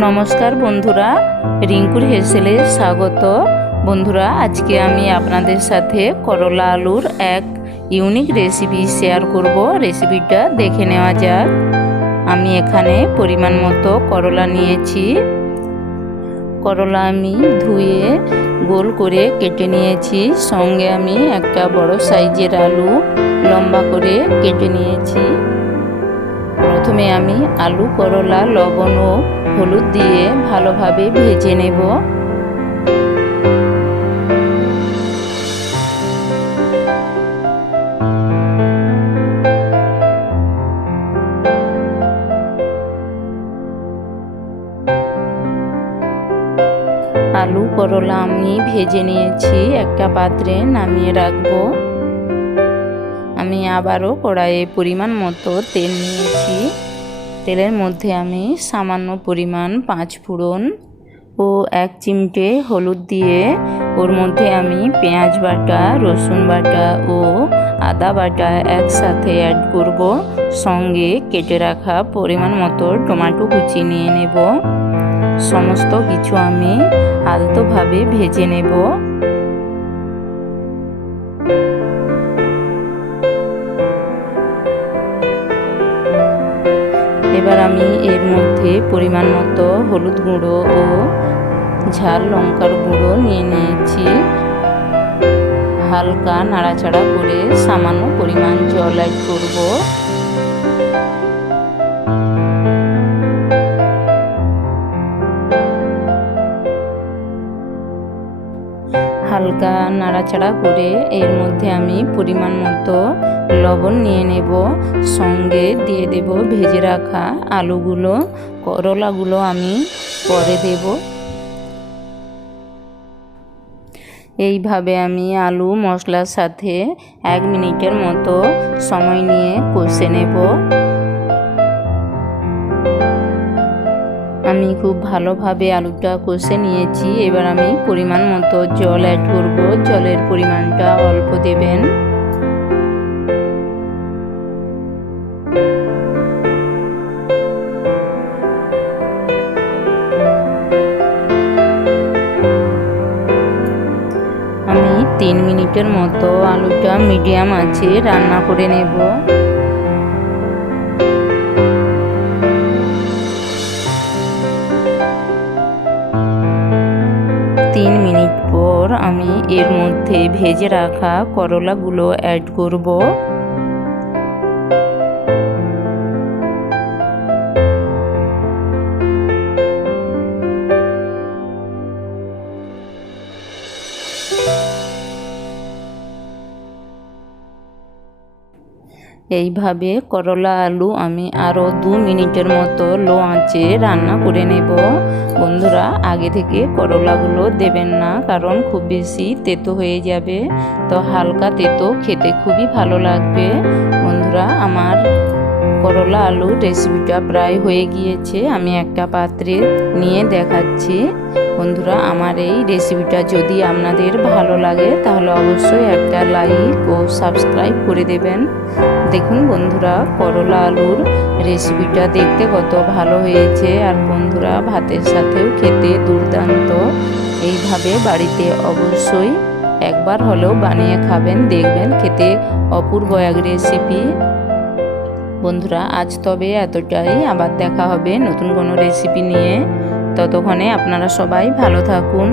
নমস্কার বন্ধুরা, রিঙ্কুর হেসেলে স্বাগত। বন্ধুরা, আজকে আমি আপনাদের সাথে করলা আলুর এক ইউনিক রেসিপি শেয়ার করব। রেসিপিটা দেখে নেওয়া যাক। আমি এখানে পরিমাণ মতো করলা নিয়েছি। করলা আমি ধুয়ে গোল করে কেটে নিয়েছি। সঙ্গে আমি একটা বড় সাইজের আলু লম্বা করে কেটে নিয়েছি। প্রথমে আমি আলু, করলা, লবণ ও হলুদ দিয়ে ভালোভাবে ভেজে নেব। আলু, করলা আমি ভেজে নিয়েছি। একটা পাত্রে নামিয়ে রাখব। আবারও কড়াইয়ে পরিমাণ মতো তেল নিয়েছি। তেলের মধ্যে আমি সামান্য পরিমাণ পাঁচ ফোড়ন ও এক চিমটে হলুদ দিয়ে ওর মধ্যে আমি পেঁয়াজ বাটা, রসুন বাটা ও আদা বাটা একসাথে অ্যাড করব। সঙ্গে কেটে রাখা পরিমাণ মতো টমেটো কুচি নিয়ে নেব। সমস্ত কিছু আমি আলতোভাবে ভেজে নেব। এবার আমি এর মধ্যে পরিমাণ মতো হলুদ গুঁড়ো ও ঝাল লঙ্কার গুঁড়ো নিয়ে নিয়েছি। হালকা নাড়াচাড়া করে সামান্য পরিমাণ জল অ্যাড করব। হালকা নাড়াচাড়া করে এর মধ্যে আমি পরিমাণ মতো লবণ নিয়ে নেব। সঙ্গে দিয়ে দেব ভেজে রাখা আলুগুলো, করলাগুলো আমি পরে দেব। এইভাবে আমি আলু মশলার সাথে এক মিনিটের মতো সময় নিয়ে কষে নেব। আমি খুব ভালোভাবে আলুটা কষে নিয়েছি। এবার আমি পরিমাণ মতো জল অ্যাড করব। জলের পরিমাণটা অল্প দেবেন। আমি তিন মিনিটের মতো আলুটা মিডিয়াম আছে রান্না করে নেব। আমি এর মধ্যে ভেজে রাখা করলাগুলো অ্যাড করব। এইভাবে করলা আলু আমি আরও দু মিনিটের মতো লো আঁচে রান্না করে নেব। বন্ধুরা, আগে থেকে করলাগুলো দেবেন না, কারণ খুব বেশি তেতো হয়ে যাবে। তো হালকা তেতো খেতে খুবই ভালো লাগবে। বন্ধুরা, আমার করলা আলু রেসিপিটা প্রায় হয়ে গিয়েছে। আমি একটা পাত্রে নিয়ে দেখাচ্ছি। বন্ধুরা, আমার এই রেসিপিটা যদি আপনাদের ভালো লাগে, তাহলে অবশ্যই একটা লাইক ও সাবস্ক্রাইব করে দেবেন। দেখুন বন্ধুরা, করলা আলুর রেসিপিটা দেখতে কত ভালো হয়েছে। আর বন্ধুরা, ভাতের সাথেও খেতে দুর্দান্ত। এইভাবে বাড়িতে অবশ্যই একবার হলেও বানিয়ে খাবেন, দেখবেন খেতে অপূর্ব এক রেসিপি। বন্ধুরা, আজ তবে এতটাই। আবার দেখা হবে নতুন কোনো রেসিপি নিয়ে। ততক্ষণে আপনারা সবাই ভালো থাকুন।